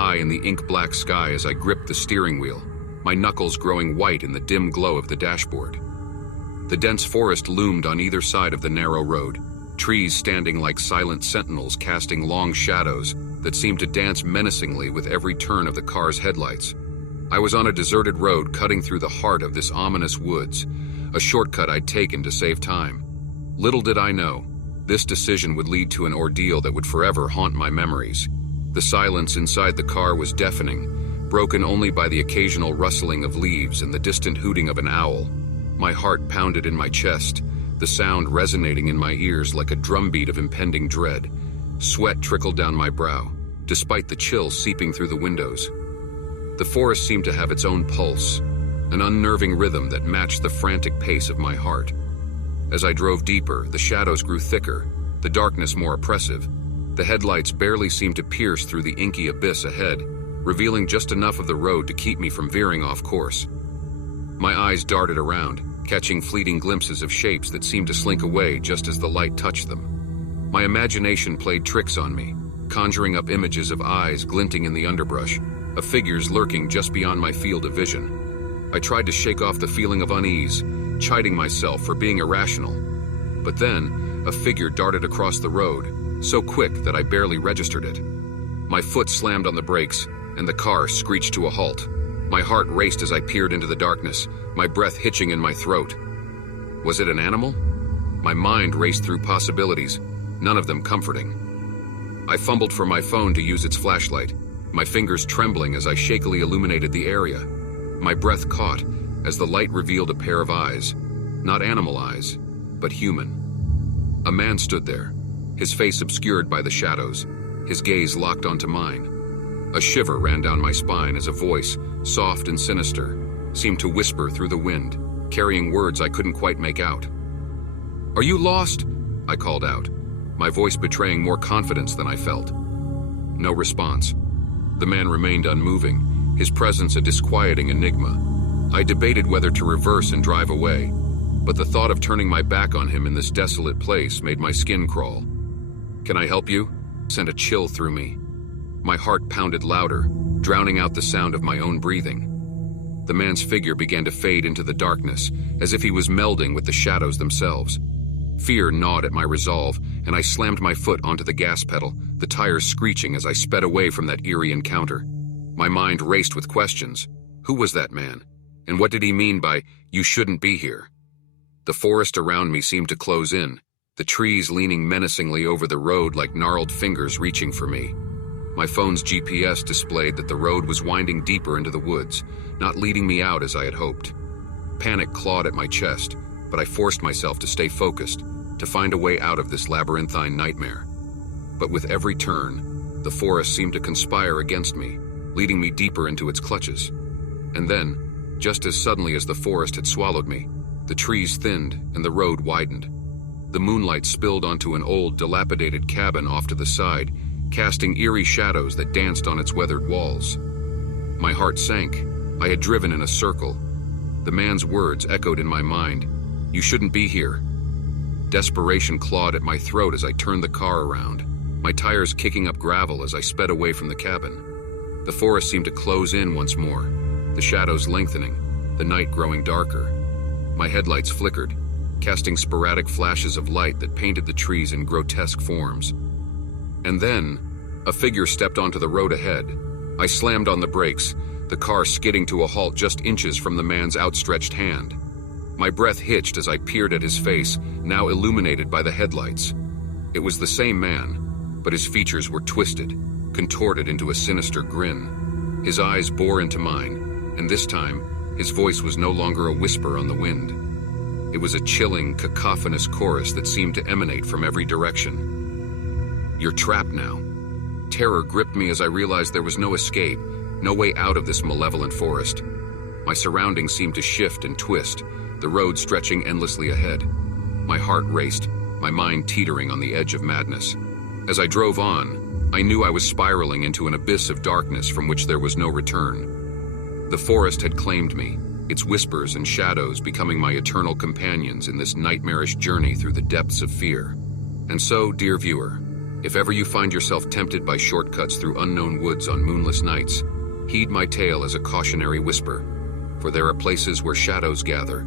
high in the ink-black sky as I gripped the steering wheel, my knuckles growing white in the dim glow of the dashboard. The dense forest loomed on either side of the narrow road, trees standing like silent sentinels casting long shadows that seemed to dance menacingly with every turn of the car's headlights. I was on a deserted road cutting through the heart of this ominous woods, a shortcut I'd taken to save time. Little did I know, this decision would lead to an ordeal that would forever haunt my memories. The silence inside the car was deafening, broken only by the occasional rustling of leaves and the distant hooting of an owl. My heart pounded in my chest, the sound resonating in my ears like a drumbeat of impending dread. Sweat trickled down my brow, despite the chill seeping through the windows. The forest seemed to have its own pulse, an unnerving rhythm that matched the frantic pace of my heart. As I drove deeper, the shadows grew thicker, the darkness more oppressive. The headlights barely seemed to pierce through the inky abyss ahead, revealing just enough of the road to keep me from veering off course. My eyes darted around, catching fleeting glimpses of shapes that seemed to slink away just as the light touched them. My imagination played tricks on me, conjuring up images of eyes glinting in the underbrush, of figures lurking just beyond my field of vision. I tried to shake off the feeling of unease, chiding myself for being irrational. But then, a figure darted across the road, so quick that I barely registered it. My foot slammed on the brakes, and the car screeched to a halt. My heart raced as I peered into the darkness, my breath hitching in my throat. Was it an animal? My mind raced through possibilities, none of them comforting. I fumbled for my phone to use its flashlight, my fingers trembling as I shakily illuminated the area. My breath caught as the light revealed a pair of eyes, not animal eyes, but human. A man stood there, his face obscured by the shadows, his gaze locked onto mine. A shiver ran down my spine as a voice, soft and sinister, seemed to whisper through the wind, carrying words I couldn't quite make out. "Are you lost?" I called out, my voice betraying more confidence than I felt. No response. The man remained unmoving, his presence a disquieting enigma. I debated whether to reverse and drive away, but the thought of turning my back on him in this desolate place made my skin crawl. "Can I help you?" sent a chill through me. My heart pounded louder, drowning out the sound of my own breathing. The man's figure began to fade into the darkness, as if he was melding with the shadows themselves. Fear gnawed at my resolve, and I slammed my foot onto the gas pedal, the tires screeching as I sped away from that eerie encounter. My mind raced with questions. Who was that man? And what did he mean by, "You shouldn't be here"? The forest around me seemed to close in, the trees leaning menacingly over the road like gnarled fingers reaching for me. My phone's GPS displayed that the road was winding deeper into the woods, not leading me out as I had hoped. Panic clawed at my chest, but I forced myself to stay focused, to find a way out of this labyrinthine nightmare. But with every turn, the forest seemed to conspire against me, leading me deeper into its clutches. And then, just as suddenly as the forest had swallowed me, the trees thinned and the road widened. The moonlight spilled onto an old, dilapidated cabin off to the side, casting eerie shadows that danced on its weathered walls. My heart sank. I had driven in a circle. The man's words echoed in my mind. "You shouldn't be here." Desperation clawed at my throat as I turned the car around, my tires kicking up gravel as I sped away from the cabin. The forest seemed to close in once more, the shadows lengthening, the night growing darker. My headlights flickered, casting sporadic flashes of light that painted the trees in grotesque forms. And then, a figure stepped onto the road ahead. I slammed on the brakes, the car skidding to a halt just inches from the man's outstretched hand. My breath hitched as I peered at his face, now illuminated by the headlights. It was the same man, but his features were twisted, contorted into a sinister grin. His eyes bore into mine, and this time, his voice was no longer a whisper on the wind. It was a chilling, cacophonous chorus that seemed to emanate from every direction. "You're trapped now." Terror gripped me as I realized there was no escape, no way out of this malevolent forest. My surroundings seemed to shift and twist, the road stretching endlessly ahead. My heart raced, my mind teetering on the edge of madness. As I drove on, I knew I was spiraling into an abyss of darkness from which there was no return. The forest had claimed me, its whispers and shadows becoming my eternal companions in this nightmarish journey through the depths of fear. And so, dear viewer, If ever you find yourself tempted by shortcuts through unknown woods on moonless nights, heed my tale as a cautionary whisper, for there are places where shadows gather,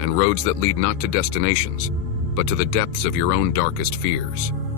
and roads that lead not to destinations, but to the depths of your own darkest fears.